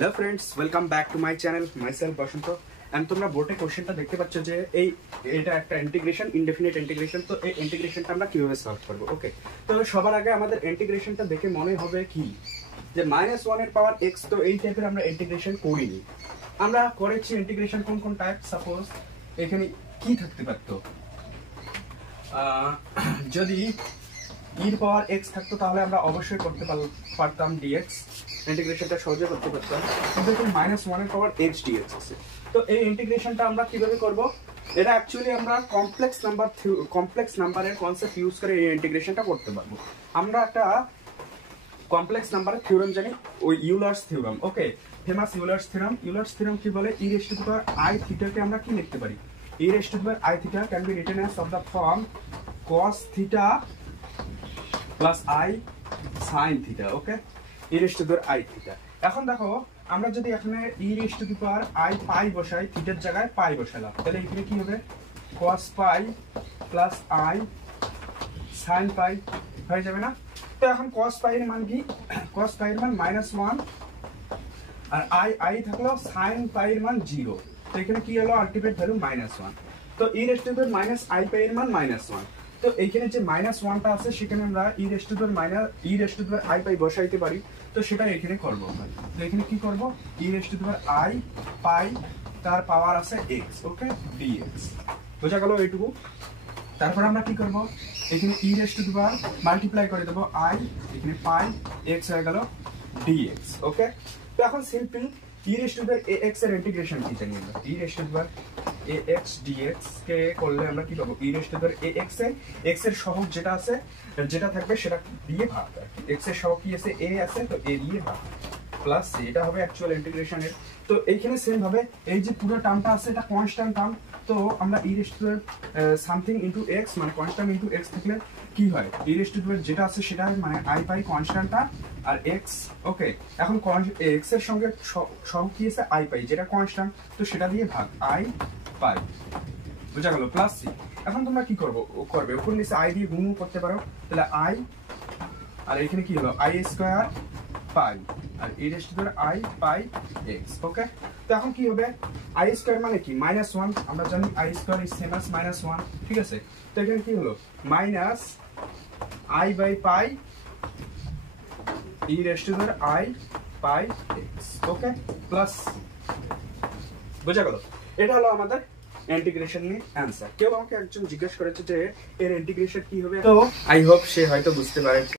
Hello friends, welcome back to my channel, myself Basanta. And তোমরা বোর্ডে কোশ্চেনটা দেখতে পাচ্ছ যে এটা একটা ইন্টিগ্রেশন, ইনডেফিনিট ইন্টিগ্রেশন। তো এই ইন্টিগ্রেশনটা আমরা কিভাবে সলভ করব? ওকে, তো সবার আগে আমাদের ইন্টিগ্রেশনটা দেখে মনে হবে কি যে -1 এর পাওয়ার x। তো এই টাইপের আমরা ইন্টিগ্রেশন করিনি, আমরা করেছি ইন্টিগ্রেশন কোন কোন টাইপ। সাপোজ এখানে কি থাকতে পারতো, যদি এর পাওয়ার x থাকতো তাহলে আমরা অবশ্যই করতে পারতাম dx, ইন্টিগ্রেশনটা সহজে করতে পারতাম। কিন্তু এখানে -1 এর পাওয়ার x dx আছে। তো এই ইন্টিগ্রেশনটা আমরা কিভাবে করব? এটা অ্যাকচুয়ালি আমরা কমপ্লেক্স নাম্বারের কনসেপ্ট ইউজ করে এই ইন্টিগ্রেশনটা করতে পারবো। আমরা একটা কমপ্লেক্স নাম্বারের থিওরেম জানি, ওই ইউলার্স থিওরেম। ওকে, ফেমাস ইউলার্স থিওরেম। ইউলার্স থিওরেম কি বলে? e raised to the power I theta কে আমরা কি লিখতে পারি? e raised to the power I theta can be written as of the form cos theta plus I sin theta. Okay, e raised to the power I theta। এখন দেখো, আমরা যদি এখানে e raised to the power I পাই বসাই, থিটার জায়গায় পাই বসালাম, তাহলে এখানে কি হবে? cos pi plus I sin পাই হয়ে যাবে না? তো এখন cos পাই এর মান কি? cos পাই এর মান -1 আর I থাকলো sin পাই এর মান 0। তো এখানে কি হলো? Ultimate value -1। তো e raised to the power -I পাই এর মান -1। তো এইখানে যে -1টা আছে সেখানে আমরা e raised to the power I পাই বসাইতে পারি। তো সেটা এখানে করব। তো এখানে কি করব? e raised to the power I পাই তার পাওয়ার আছে x। ওকে, dx বোঝা গেল এইটুকু। তারপর আমরা কি করব? এখানে e raised to the power multiply করে দেব I, এখানে পাই x হয়ে গেল dx। ওকে, তো এখন simple e raised to the ax এর ইন্টিগ্রেশন কি জানি আমরা? e raised to the power ax dx কে করলে আমরা কি পাবো? e raised to the power ax A x এর সহগ যেটা আছে, যেটা থাকবে সেটা দিয়ে ভাগ। x এর সহগ কি আছে? a আছে, তো a দিয়ে ভাগ প্লাস এটা হবে অ্যাকচুয়াল ইন্টিগ্রেশনের। তো এইখানে সেম ভাবে এই যে পুরো টার্মটা আছে এটা কনস্ট্যান্ট টার্ম। তো আমরা e raised to the something into x, মানে কনস্ট্যান্ট ইনটু x থাকলে কি হয়? e raised to the যেটা আছে সেটা মানে I পাই কনস্ট্যান্টটা আর x। ওকে, এখন x এর সঙ্গে সহগ কি আছে? I পাই, যেটা কনস্ট্যান্ট, তো সেটা দিয়ে ভাগ I পাই, বুঝা গেল? Plus c। এখন তোমরা কি করবে? উপর নিচে I দিয়ে গুণ করতে পারো, তাহলে I আর এখানে কি হলো? I স্কয়ার পাই আর e raised to the power I pi x। Okay, তো এখন কি হবে? I স্কয়ার মানে কি? -1, আমরা জানি I square is same as -1। ঠিক আছে, তো এখানে কি হলো? Minus I by pi e raised to the power I pi x। Okay, plus বোঝা গেল? এটা হলো আমাদের ইন্টিগ্রেশন নিয়ে অ্যান্সার। কেউ আমাকে একজন জিজ্ঞেস করেছে যে এর ইন্টিগ্রেশন কি হবে, তো আই হোপ সে হয়তো বুঝতে পারে।